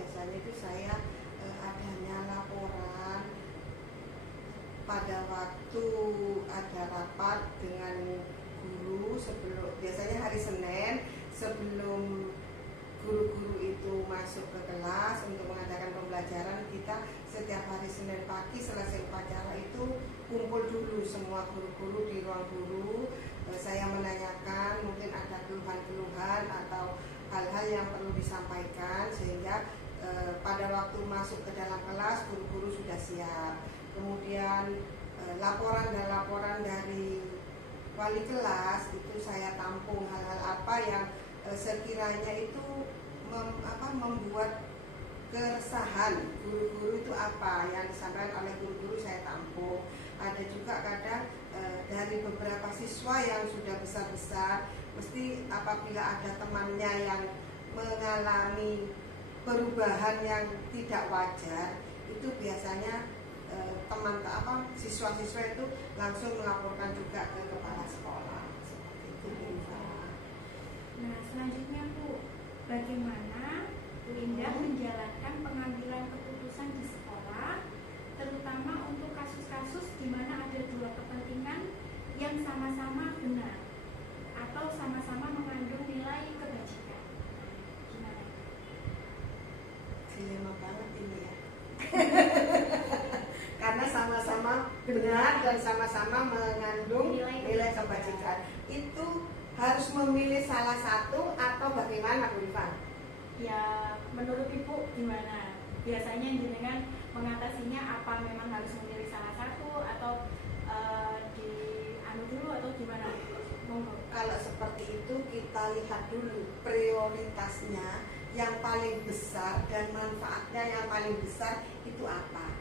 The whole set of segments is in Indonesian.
biasanya itu saya adanya laporan pada waktu ada rapat dengan guru sebelum, biasanya hari Senin sebelum guru-guru itu masuk ke kelas untuk mengadakan pembelajaran. Kita setiap hari Senin pagi selesai upacara itu kumpul dulu semua guru-guru di ruang guru. Saya menanyakan mungkin ada keluhan-keluhan atau hal-hal yang perlu disampaikan, sehingga pada waktu masuk ke dalam kelas guru-guru sudah siap. Kemudian laporan dari wali kelas itu saya tampung hal-hal apa yang sekiranya itu membuat keresahan guru-guru, itu apa yang disampaikan oleh guru-guru saya tampung. Ada juga kadang dari beberapa siswa yang sudah besar-besar, mesti apabila ada temannya yang mengalami perubahan yang tidak wajar, itu biasanya siswa-siswa itu langsung melaporkan juga ke kepala sekolah. Seperti itu. Nah, selanjutnya Bu, bagaimana Bu Indah menjalankan pengambilan keputusan di sekolah, terutama untuk kasus-kasus di mana ada dua kepentingan yang sama-sama benar atau sama-sama mengandung nilai kebajikan? Gimana? Dilema banget ini ya. Karena sama-sama benar dan sama-sama mengandung nilai kebajikan. Itu harus memilih salah satu atau bagaimana, Bu Rifan? Ya, menurut Ibu gimana? Biasanya jenengan mengatasinya apa, memang harus memilih salah satu atau di anu dulu atau gimana? Monggo. Kalau seperti itu kita lihat dulu prioritasnya yang paling besar dan manfaatnya yang paling besar itu apa.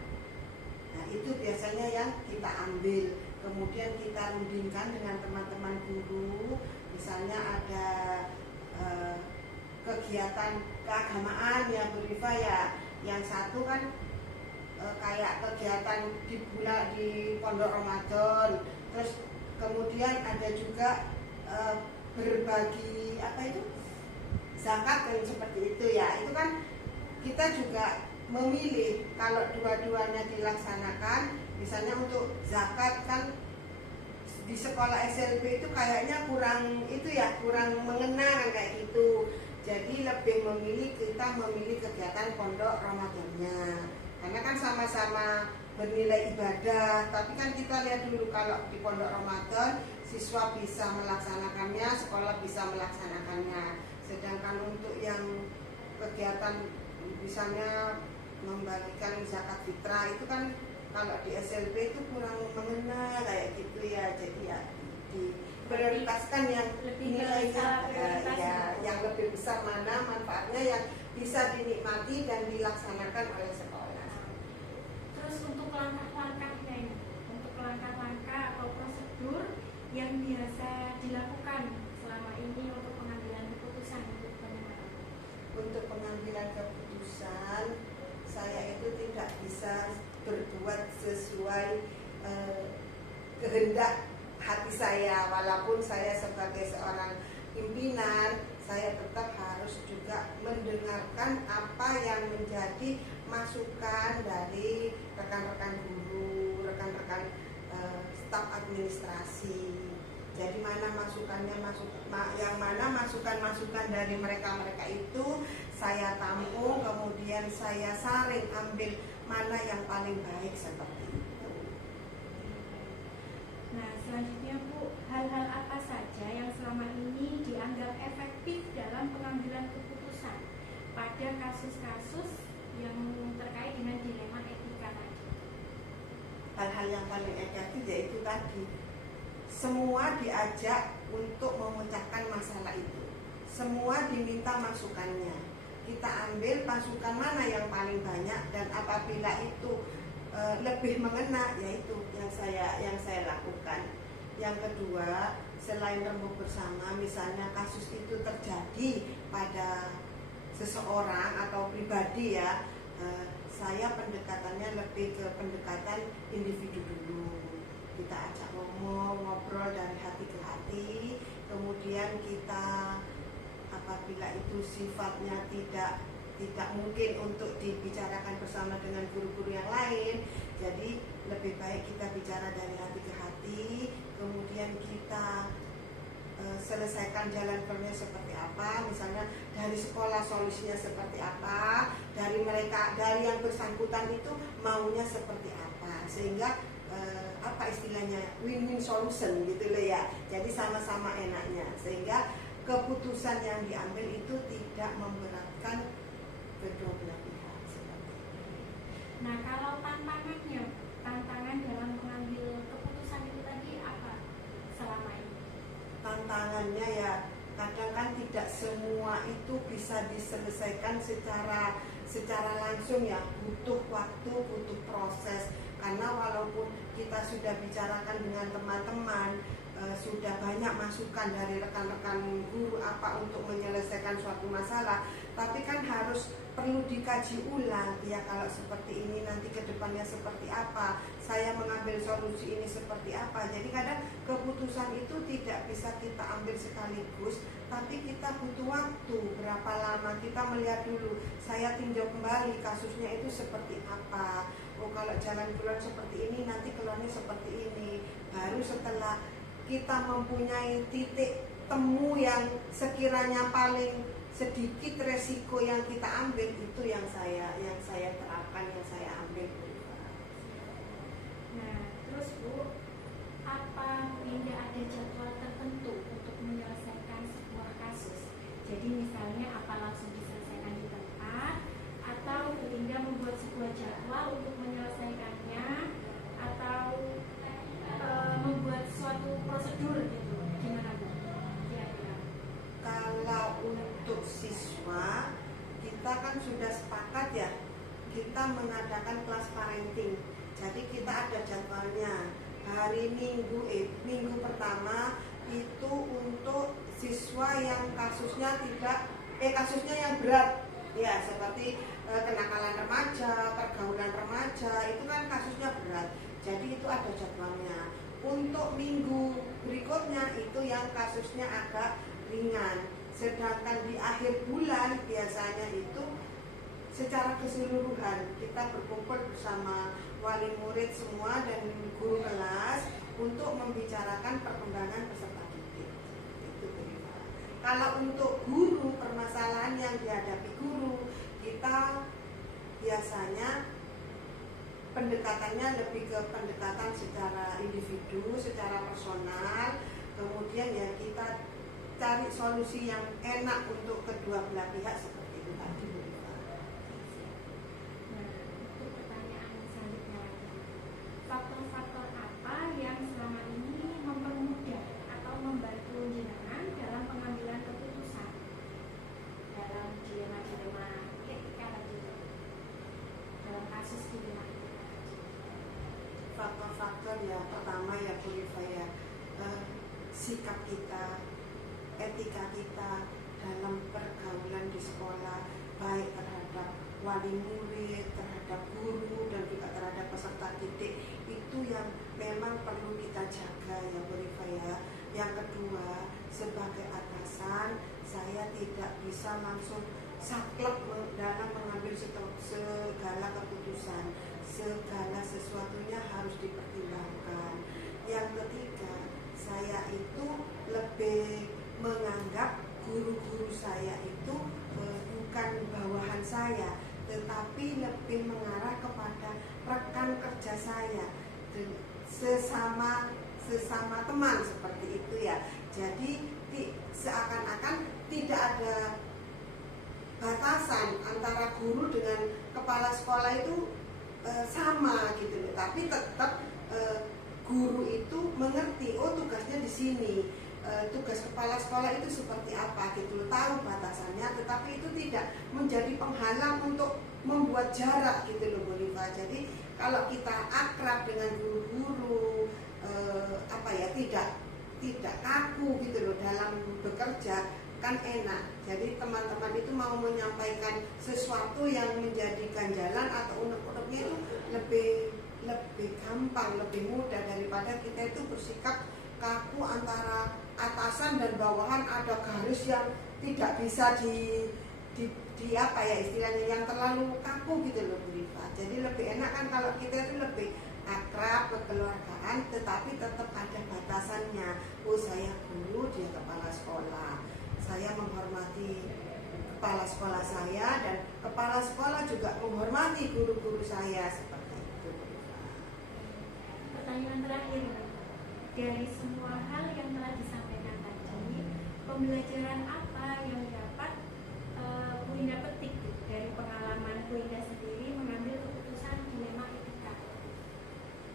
Nah, itu biasanya yang kita ambil. Kemudian kita rundingkan dengan teman-teman guru. Misalnya ada kegiatan keagamaan ya Bu Rifa ya. Yang satu kan kayak kegiatan di Pondok Ramadan. Terus kemudian ada juga berbagi zakat dan seperti itu ya. Itu kan kita juga memilih kalau dua-duanya dilaksanakan. Misalnya untuk zakat kan di sekolah SLB itu kayaknya kurang mengena kayak gitu. Jadi lebih kita memilih kegiatan pondok Ramadannya, karena kan sama-sama bernilai ibadah. Tapi kan kita lihat dulu kalau di pondok Ramadan siswa bisa melaksanakannya, sekolah bisa melaksanakannya. Sedangkan untuk yang kegiatan misalnya membagikan zakat fitrah itu kan kalau di SLB itu kurang mengena kayak gitu ya. Jadi ya diprioritaskan yang nilainya yang lebih besar, mana manfaatnya yang bisa dinikmati dan dilaksanakan oleh sekolah. Terus untuk langkah-langkahnya ini, untuk langkah-langkah atau prosedur yang biasa dilakukan selama ini untuk pengambilan keputusan itu bagaimana? Untuk pengambilan keputusan saya itu tidak bisa berbuat sesuai kehendak hati saya. Walaupun saya sebagai seorang pimpinan, saya tetap harus juga mendengarkan apa yang menjadi masukan dari rekan-rekan guru, rekan-rekan staf administrasi. Jadi mana masukan dari mereka itu saya tampung, kemudian saya saring ambil mana yang paling baik seperti itu. Nah, selanjutnya Bu, hal-hal apa saja yang selama ini dianggap efektif dalam pengambilan keputusan pada kasus-kasus yang terkait dengan dilema etika tadi? Hal-hal yang paling efektif yaitu tadi, semua diajak untuk memecahkan masalah itu. Semua diminta masukannya. Kita ambil masukan mana yang paling banyak, dan apabila itu lebih mengena, yaitu yang saya lakukan. Yang kedua, selain rembuk bersama, misalnya kasus itu terjadi pada seseorang atau pribadi ya, saya pendekatannya lebih ke pendekatan individu dulu. Kita ajak ngobrol dari hati ke hati, kemudian kita apabila itu sifatnya tidak tidak mungkin untuk dibicarakan bersama dengan guru-guru yang lain. Jadi lebih baik kita bicara dari hati ke hati, kemudian kita selesaikan jalan keluarnya seperti apa, misalnya dari sekolah solusinya seperti apa, dari mereka, dari yang bersangkutan itu maunya seperti apa, sehingga apa istilahnya win-win solution gitu loh ya. Jadi sama-sama enaknya, sehingga keputusan yang diambil itu tidak memberatkan kedua belah pihak. Nah, kalau tantangan dalam mengambil keputusan itu tadi apa selama ini? Tantangannya ya kadang kan tidak semua itu bisa diselesaikan secara langsung ya, butuh waktu, butuh proses. Karena walaupun kita sudah bicarakan dengan teman-teman, sudah banyak masukan dari rekan-rekan guru apa untuk menyelesaikan suatu masalah, tapi kan harus perlu dikaji ulang ya, kalau seperti ini nanti ke depannya seperti apa, saya mengambil solusi ini seperti apa. Jadi kadang keputusan itu tidak bisa kita ambil sekaligus, tapi kita butuh waktu berapa lama, kita melihat dulu, saya tinjau kembali kasusnya itu seperti apa. Oh, kalau jalan keluar seperti ini, nanti keluarnya seperti ini. Baru setelah kita mempunyai titik temu yang sekiranya paling sedikit resiko yang kita ambil, itu yang saya terapkan, yang saya ambil. Nah, terus Bu, apa tidak ada jadwal tertentu untuk menyelesaikan sebuah kasus? Jadi misalnya apa langsung diselesaikan di tempat, atau Bu Indah membuat sebuah jadwal untuk menyelesaikannya, atau membuat suatu prosedur gitu? Gimana Bu? Kira-kira. Kalau untuk siswa, kita kan sudah sepakat ya, kita mengadakan kelas parenting. Jadi kita ada jadwalnya. Hari minggu pertama itu untuk siswa yang kasusnya yang berat ya, seperti kenakalan remaja, pergaulan remaja, itu kan kasusnya berat. Jadi itu ada jadwalnya. Untuk minggu berikutnya itu yang kasusnya agak ringan. Sedangkan di akhir bulan biasanya itu secara keseluruhan kita berkumpul bersama wali murid semua dan guru kelas untuk membicarakan perkembangan peserta didik. Itu berita. Kalau untuk guru, permasalahan yang dihadapi guru, kita biasanya pendekatannya lebih ke pendekatan secara individu, secara personal. Kemudian ya kita cari solusi yang enak untuk kedua belah pihak seperti itu tadi. Nah, untuk pertanyaan selanjutnya lagi, faktor-faktor apa yang selama ini mempermudah atau membantu jenengan dalam pengambilan keputusan dalam dilema-dilema etika tadi, dalam kasus dilema etika? Faktor-faktor ya, pertama ya Bu Rifa ya, sikap kita, etika kita dalam pergaulan di sekolah, baik terhadap wali murid, terhadap guru, dan juga terhadap peserta didik, itu yang memang perlu kita jaga ya Bu Rifa ya. Yang kedua, sebagai atasan, saya tidak bisa langsung saklek dalam mengambil segala keputusan. Segala sesuatunya harus dipertimbangkan. Yang ketiga, saya itu lebih menganggap guru-guru saya itu bukan bawahan saya, tetapi lebih mengarah kepada rekan kerja saya, sesama teman seperti itu ya. Jadi seakan-akan tidak ada batasan antara guru dengan kepala sekolah itu sama gitu loh. Tapi tetap guru itu mengerti, oh tugasnya di sini, tugas kepala sekolah itu seperti apa gitu loh, tahu batasannya, tetapi itu tidak menjadi penghalang untuk membuat jarak gitu loh Bu Rifa. Jadi kalau kita akrab dengan guru-guru, tidak kaku gitu loh dalam bekerja, kan enak. Jadi teman-teman itu mau menyampaikan sesuatu yang menjadi ganjalan atau unek-uneknya itu lebih gampang, lebih mudah daripada kita itu bersikap kaku antara atasan dan bawahan, ada garis yang tidak bisa di apa ya istilahnya, yang terlalu kaku gitu loh Bu Rifa. Jadi lebih enak kan kalau kita itu lebih akrab, kekeluargaan, tetapi tetap ada batasannya. Oh, saya guru, dia kepala sekolah, saya menghormati kepala sekolah saya, dan kepala sekolah juga menghormati guru-guru saya, seperti itu Bu Rifa. Pertanyaan terakhir, dari semua hal yang telah disampaikan tadi, pembelajaran apa yang dapat Bu Indah petik dari pengalaman Bu Indah sendiri mengambil keputusan dilema etika?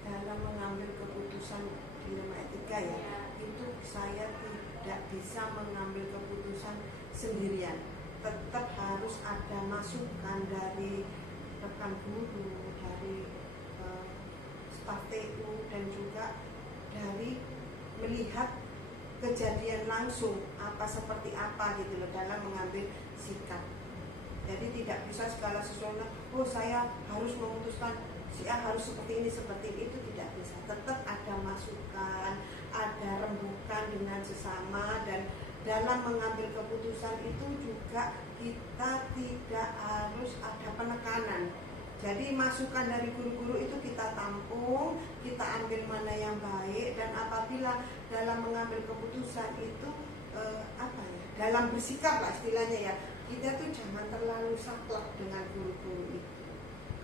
Dalam mengambil keputusan dilema etika ya, itu saya tidak bisa mengambil keputusan sendirian. Tetap harus ada masukan dari rekan guru, dari staf TU, dan juga dari melihat kejadian langsung apa seperti apa gitu loh dalam mengambil sikap. Jadi tidak bisa segala sesuatu, oh saya harus memutuskan si A harus seperti ini itu tidak bisa. Tetap ada masukan, ada rembukan dengan sesama, dan dalam mengambil keputusan itu juga kita tidak harus ada penekanan. Jadi masukan dari guru-guru itu kita tampung, kita ambil mana yang baik, dan apabila dalam mengambil keputusan itu dalam bersikap lah istilahnya ya, kita tuh jangan terlalu saklek dengan guru-guru itu.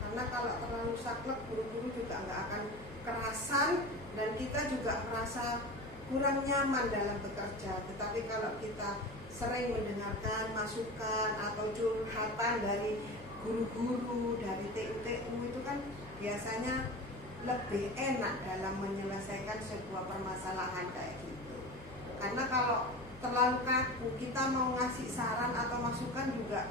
Karena kalau terlalu saklek, guru-guru juga nggak akan kerasan, dan kita juga merasa kurang nyaman dalam bekerja. Tetapi kalau kita sering mendengarkan masukan atau curhatan dari guru-guru, dari TU-TU, itu kan biasanya lebih enak dalam menyelesaikan sebuah permasalahan kayak gitu. Karena kalau terlalu kaku, kita mau ngasih saran atau masukan juga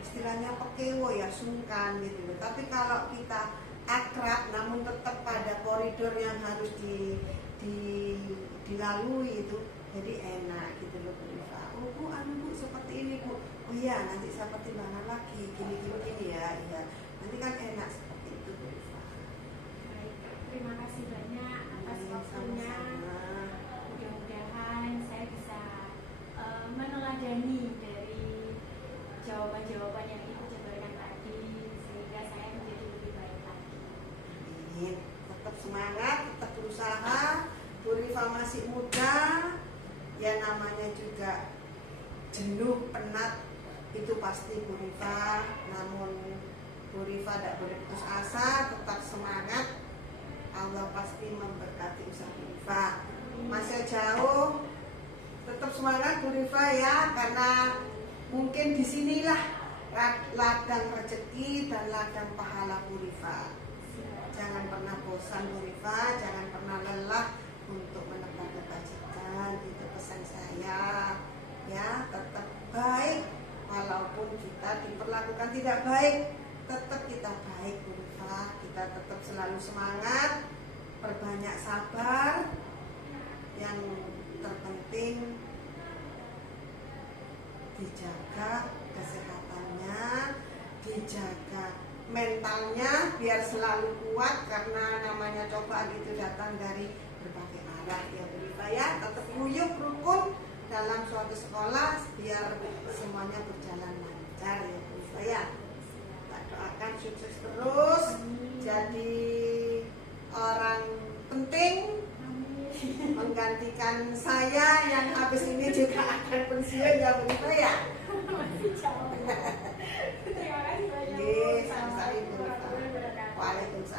istilahnya pekewo ya, sungkan gitu loh. Tapi kalau kita akrab namun tetap pada koridor yang harus dilalui itu, jadi enak gitu loh Bu Rifa. Oh Bu, Bu seperti ini Bu. Oh iya, nanti saya pertimbangkan lagi, gini ya, iya. Nanti kan enak seperti itu Bu Rifa. Baik, terima kasih banyak atas waktunya. Mudah-mudahan saya bisa meneladani dari jawaban-jawaban yang Ibu jabarkan tadi, sehingga saya menjadi lebih baik lagi. Amin. Tetap semangat, tetap berusaha. Bu Rifa masih muda, ya namanya juga jenuh, penat, itu pasti Bu Rifa. Namun Bu Rifa tidak boleh putus asa, tetap semangat. Allah pasti memberkati usaha Bu Rifa. Masih jauh, tetap semangat Bu Rifa ya, karena mungkin disinilah ladang rezeki dan ladang pahala Bu Rifa. Jangan pernah bosan Bu Rifa, jangan pernah lelah untuk menebar kebajikan. Itu pesan saya ya. Tetap baik walaupun kita diperlakukan tidak baik, tetap kita baik Bu Rifa. Kita tetap selalu semangat, perbanyak sabar. Yang terpenting dijaga kesehatannya, dijaga mentalnya biar selalu kuat, karena namanya cobaan itu datang dari berbagai arah ya Bu Rifa ya. Tetap guyup rukun dalam suatu sekolah biar semuanya berjalan lancar ya Bu Rifa ya. Kita doakan sukses terus, jadi orang penting, menggantikan saya yang habis ini juga akan pensiun ya Bu Rifa ya. Masih jauh. Terima kasih banyak. Yes, sama-sama Bu Rifa. Waalaikumsalam.